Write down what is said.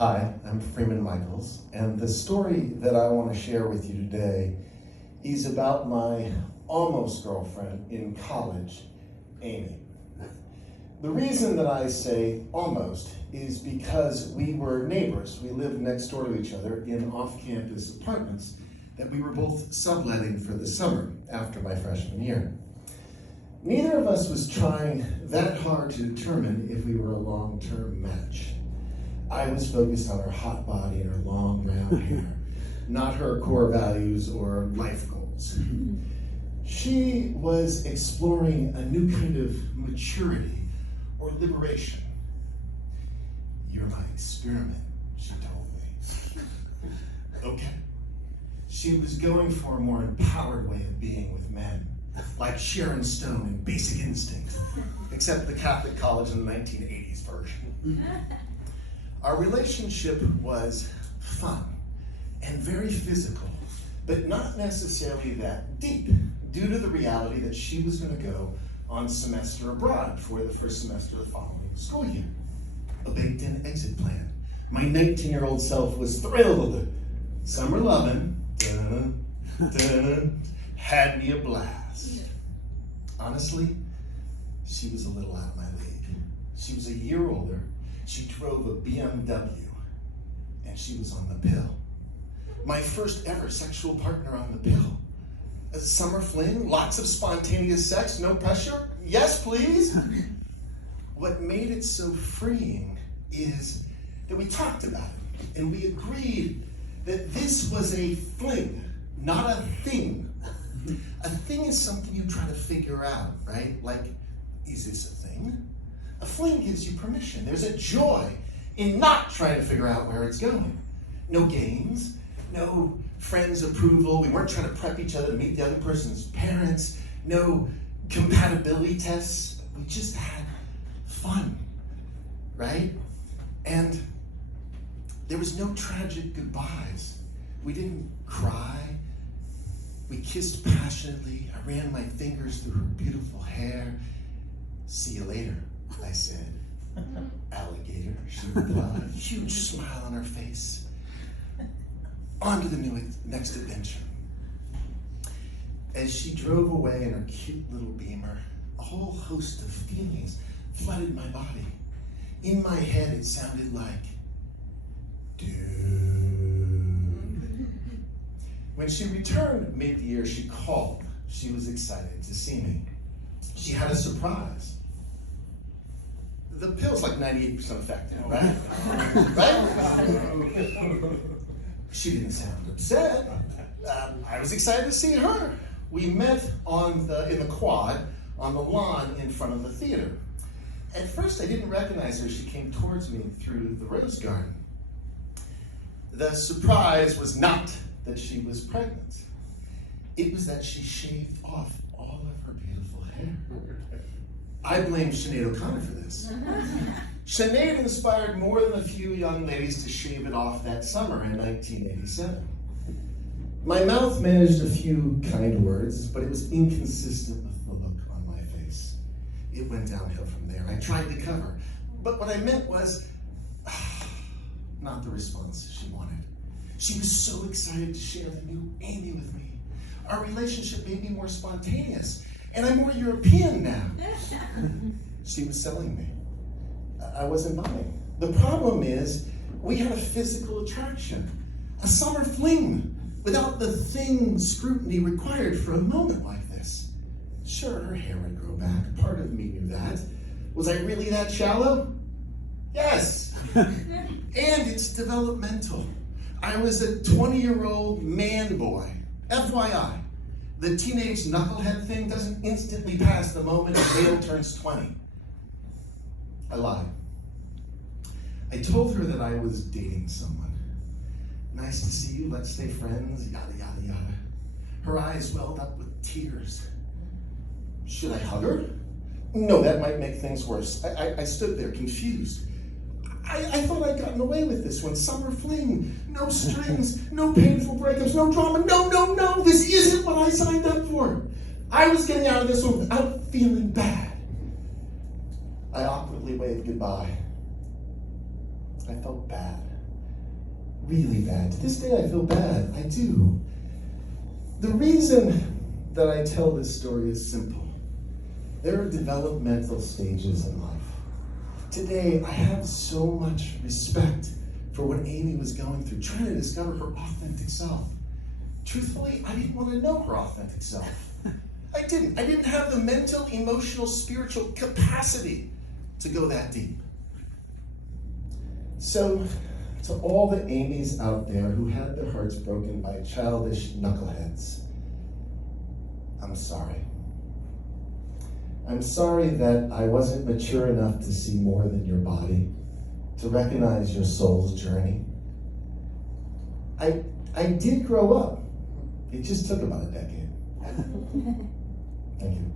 Hi, I'm Freeman Michaels, and the story that I want to share with you today is about my almost girlfriend in college, Amy. The reason that I say almost is because we were neighbors. We lived next door to each other in off-campus apartments that we were both subletting for the summer after my freshman year. Neither of us was trying that hard to determine if we were a long-term match. I was focused on her hot body and her long brown hair, not her core values or life goals. She was exploring a new kind of maturity or liberation. "You're my experiment," she told me. Okay. She was going for a more empowered way of being with men, like Sharon Stone in Basic Instinct, except the Catholic college in the 1980s version. Our relationship was fun and very physical, but not necessarily that deep, due to the reality that she was going to go on semester abroad for the first semester of the following school year. A baked-in exit plan. My 19-year-old self was thrilled. Summer lovin', had me a blast. Honestly, she was a little out of my league. She was a year older. She drove a BMW, and she was on the pill. My first ever sexual partner on the pill. A summer fling, lots of spontaneous sex, no pressure. Yes, please. What made it so freeing is that we talked about it, and we agreed that this was a fling, not a thing. A thing is something you try to figure out, right? Like, is this a thing? A fling gives you permission. There's a joy in not trying to figure out where it's going. No games, no friends' approval. We weren't trying to prep each other to meet the other person's parents. No compatibility tests. We just had fun, right? And there was no tragic goodbyes. We didn't cry. We kissed passionately. I ran my fingers through her beautiful hair. "See you later," I said. "Alligator," she replied, huge smile on her face. On to the next adventure. As she drove away in her cute little Beamer, a whole host of feelings flooded my body. In my head, it sounded like, dude. When she returned mid-year, she called. She was excited to see me. She had a surprise. The pill's like 98% effective, right? Right? She didn't sound upset. I was excited to see her. We met in the quad on the lawn in front of the theater. At first, I didn't recognize her. She came towards me through the rose garden. The surprise was not that she was pregnant. It was that she shaved off all of her beautiful hair. I blame Sinead O'Connor for this. Sinead inspired more than a few young ladies to shave it off that summer in 1987. My mouth managed a few kind words, but it was inconsistent with the look on my face. It went downhill from there. I tried to cover, but what I meant was not the response she wanted. She was so excited to share the new Amy with me. Our relationship made me more spontaneous, and I'm more European now. She was selling me. I wasn't buying. The problem is, we had a physical attraction, a summer fling, without the thing scrutiny required for a moment like this. Sure, her hair would grow back. Part of me knew that. Was I really that shallow? Yes. And it's developmental. I was a 20-year-old man boy. FYI, the teenage knucklehead thing doesn't instantly pass the moment a male turns 20. I lied. I told her that I was dating someone. "Nice to see you, let's stay friends, yada, yada, yada." Her eyes welled up with tears. Should I hug her? No, that might make things worse. I stood there confused. I thought I'd gotten away with this one. Summer fling, no strings, no painful breakups, no drama. No, this isn't what I signed up for. I was getting out of this one without feeling bad. I awkwardly waved goodbye. I felt bad. really bad. To this day, I feel bad. I do. The reason that I tell this story is simple. There are developmental stages in life. Today, I have so much respect for what Amy was going through, trying to discover her authentic self. Truthfully, I didn't want to know her authentic self. I didn't have the mental, emotional, spiritual capacity to go that deep. So, to all the Amys out there who had their hearts broken by childish knuckleheads, I'm sorry. I'm sorry that I wasn't mature enough to see more than your body, to recognize your soul's journey. I did grow up. It just took about a decade. Thank you.